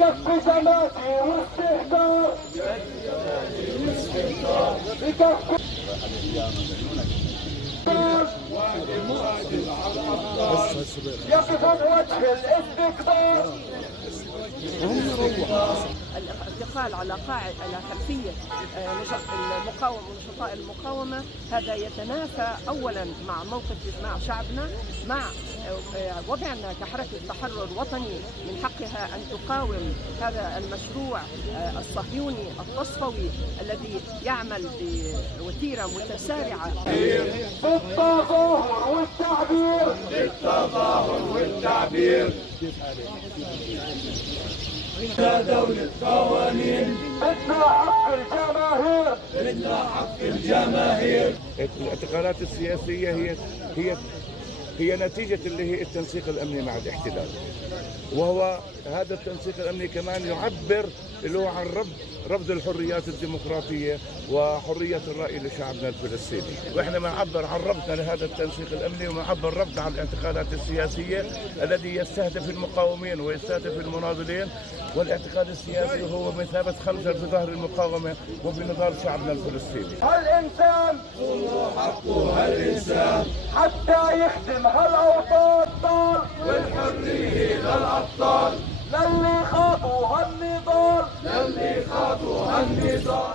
بكف جماتي واستهتار، بكف يقف وجه الاستكبار. الانتقال على خلفية المقاومة ونشطاء المقاومة هذا يتنافى أولا مع شعبنا، مع وضعنا كحركة تحرر وطني من حقها أن تقاوم هذا المشروع الصهيوني التصفوي الذي يعمل بوتيرة متسارعة. بالتظاهر والتعبير، بالتظاهر والتعبير، بدنا دولة قوانين، بدنا حق الجماهير، بدنا حق الجماهير. الاعتقالات السياسية هي نتيجة اللي هي التنسيق الأمني مع الاحتلال، وهو هذا التنسيق الأمني كمان يعبر اللي هو عن رفض الحريات الديمقراطية وحرية الرأي لشعبنا الفلسطيني، وإحنا بنعبر عن رفضنا لهذا التنسيق الأمني وبنعبر رفض عن الاعتقالات السياسية الذي يستهدف المقاومين ويستهدف المناضلين، والاعتقال السياسي هو مثابة خنجر في ظهر المقاومة وفي نضال شعبنا الفلسطيني. هالإنسان حقه هالإنسان حتى يخدم هالأوطان طال، والحرية للأبطال، للي خاضوا هالنضال، للي خاضوا هالنضال.